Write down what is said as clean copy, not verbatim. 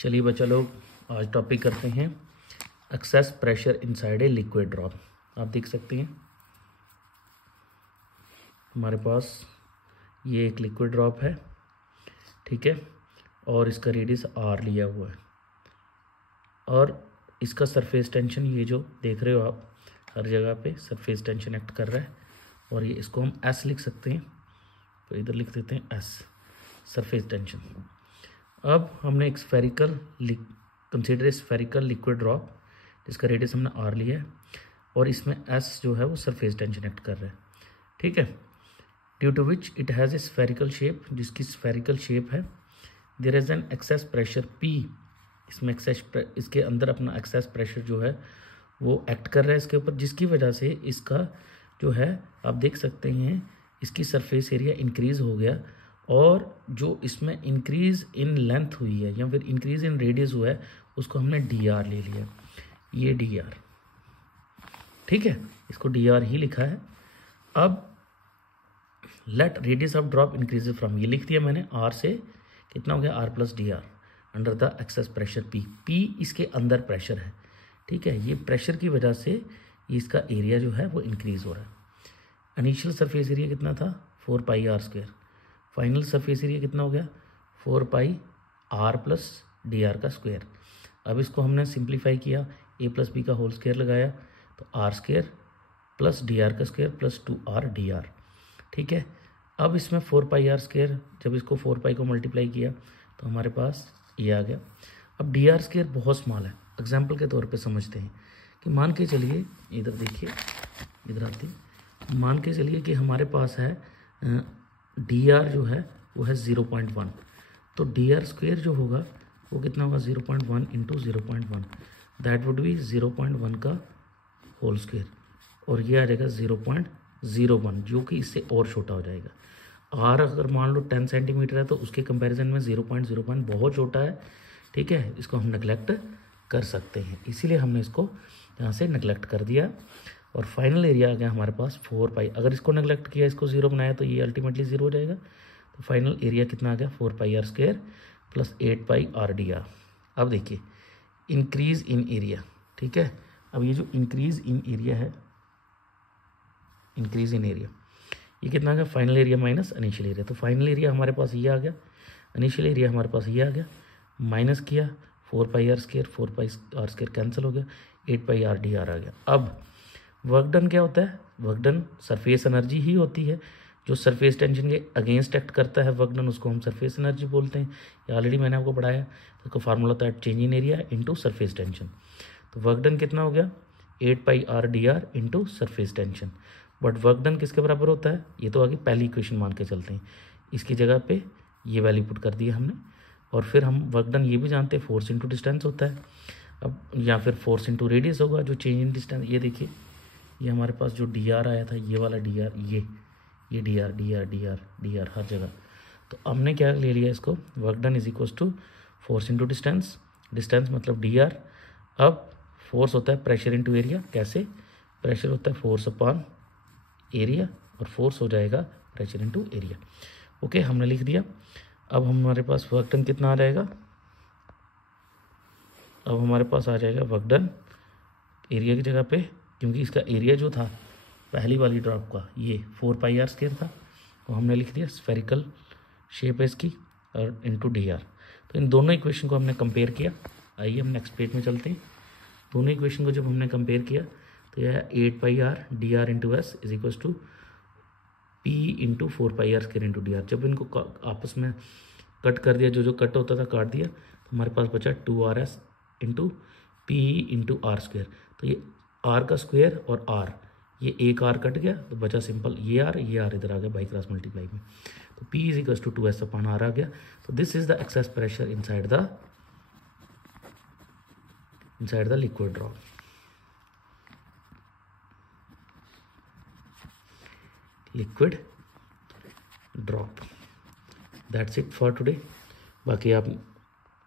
चलिए बच्चा लोग, आज टॉपिक करते हैं access pressure inside a liquid drop. आप देख सकते हैं हमारे पास ये एक लिक्विड ड्रॉप है, ठीक है, और इसका रेडियस आर लिया हुआ है और इसका सरफेस टेंशन ये जो देख रहे हो आप, हर जगह पे सरफेस टेंशन एक्ट कर रहा है और ये इसको हम एस लिख सकते हैं, तो इधर लिख देते हैं एस, सरफेस टेंशन। अब हमने एक spherical consider a spherical liquid drop जिसका रेडियस हमने आर लिया है और इसमें एस जो है वो सरफेस टेंशन एक्ट कर रहा है, ठीक है। Due to which it has a spherical shape, जिसकी स्फेरिकल शेप है, there is an excess pressure P, इसमें इसके अंदर अपना एक्सेस प्रेशर जो है वो एक्ट कर रहा है इसके ऊपर, जिसकी वजह से इसका जो है आप देख सकते हैं इसकी सरफेस एरिया इंक्रीज़ हो गया और जो इसमें इंक्रीज़ इन लेंथ हुई है या फिर इंक्रीज़ इन रेडियस हुआ है उसको हमने डी आर ले लिया, ये डी आर, ठीक है, इसको डी आर ही लिखा है। अब let radius of drop increase from, ये लिख दिया मैंने, आर से कितना हो गया R plus D R under the excess pressure P, P इसके अंदर प्रेशर है, ठीक है, ये प्रेशर की वजह से इसका एरिया जो है वो इंक्रीज़ हो रहा है। इनिशियल सरफेस एरिया कितना था 4 pi R square, final surface area कितना हो गया 4 pi R plus D R का स्क्वायर। अब इसको हमने सिंप्लीफाई किया, ए प्लस बी का होल स्क्वायर लगाया तो R square plus D R का square plus 2r D R, ठीक है। अब इसमें 4 पाई आर स्क्वायर, जब इसको 4 पाई को मल्टीप्लाई किया तो हमारे पास ये आ गया। अब डी आर स्क्वायर बहुत स्मॉल है, एग्जाम्पल के तौर पे समझते हैं कि मान के चलिए, इधर देखिए, इधर आती, मान के चलिए कि हमारे पास है डी आर जो है वो है 0.1, तो डी आर स्क्वायर जो होगा वो कितना होगा 0.1 इंटू 0.1, दैट वुड बी 0.1 का होल स्क्वायर और ये आ जाएगा 0.01 जो कि इससे और छोटा हो जाएगा। आर अगर मान लो 10 सेंटीमीटर है तो उसके कंपैरिजन में 0.01 बहुत छोटा है, ठीक है, इसको हम नेगलेक्ट कर सकते हैं, इसीलिए हमने इसको यहाँ से नेगलेक्ट कर दिया और फाइनल एरिया आ गया हमारे पास 4 पाई। अगर इसको नेगलेक्ट किया, इसको 0 बनाया तो ये अल्टीमेटली 0 हो जाएगा, तो फाइनल एरिया कितना आ गया 4 pi R square plus 8 pi R D R. अब देखिए इंक्रीज इन एरिया, ठीक है, अब ये जो इंक्रीज इन एरिया है, इंक्रीज इन एरिया ये कितना आ गया final area minus initial area, तो फाइनल एरिया हमारे पास ये आ गया, इनिशियल एरिया हमारे पास ये आ गया, माइनस किया 4 pi R square, 4 pi R square cancel हो गया, 8 पाई आर डी आर आ गया। अब वर्क डन क्या होता है, वर्क डन सरफेस एनर्जी ही होती है, जो सरफेस टेंशन के अगेंस्ट एक्ट करता है वर्क डन, उसको हम सरफेस एनर्जी बोलते हैं। ये ऑलरेडी मैंने आपको पढ़ाया, तो उसका फार्मूला होता है change in area into surface tension. तो वर्क डन कितना हो गया 8 pi R D R into surface tension, but work done किसके बराबर होता है, ये तो आगे पहली इक्वेशन मान के चलते हैं, इसकी जगह पे ये वैल्यू पुट कर दिया हमने और फिर हम वर्क डन ये भी जानते हैं फोर्स इंटू डिस्टेंस होता है, अब या फिर फोर्स इंटू रेडियस होगा जो चेंज इन डिस्टेंस। ये देखिए ये हमारे पास जो डी आर आया था, ये वाला डी आर, ये D R D R D R D R हर जगह, तो हमने क्या ले लिया इसको, work done is equal to force into distance, distance मतलब डी आर। अब फोर्स होता है प्रेशर इंटू एरिया, कैसे, प्रेशर होता है फोर्स अपॉन एरिया और फोर्स हो जाएगा प्रेशर इंटू एरिया, ओके, हमने लिख दिया। अब हमारे पास वर्क डन कितना आ जाएगा, अब हमारे पास आ जाएगा वर्क डन एरिया की जगह पे, क्योंकि इसका एरिया जो था पहली वाली ड्रॉप का ये 4 पाई आर स्क्वायर था, तो हमने लिख दिया स्फेरिकल शेप है इसकी और इंटू डी आर। तो इन दोनों इक्वेशन को हमने कंपेयर किया, आइए हम नेक्स्ट पेज में चलते हैं। दोनों इक्वेशन को जब हमने कंपेयर किया तो यह है 8 pi R D R into S is equal to P into 4 pi R square into D R. जब इनको आपस में कट कर दिया, जो जो कट होता था काट दिया, तो हमारे पास बचा 2RS into P into R square. तो ये आर का स्क्वायर और आर, ये एक आर कट गया तो बचा सिंपल ये आर इधर आ गया बाई क्रॉस मल्टीप्लाई में, तो P is equal to 2S upon R आ गया। तो this is the excess pressure inside the liquid drop. Liquid drop, that's it for today. बाकी आप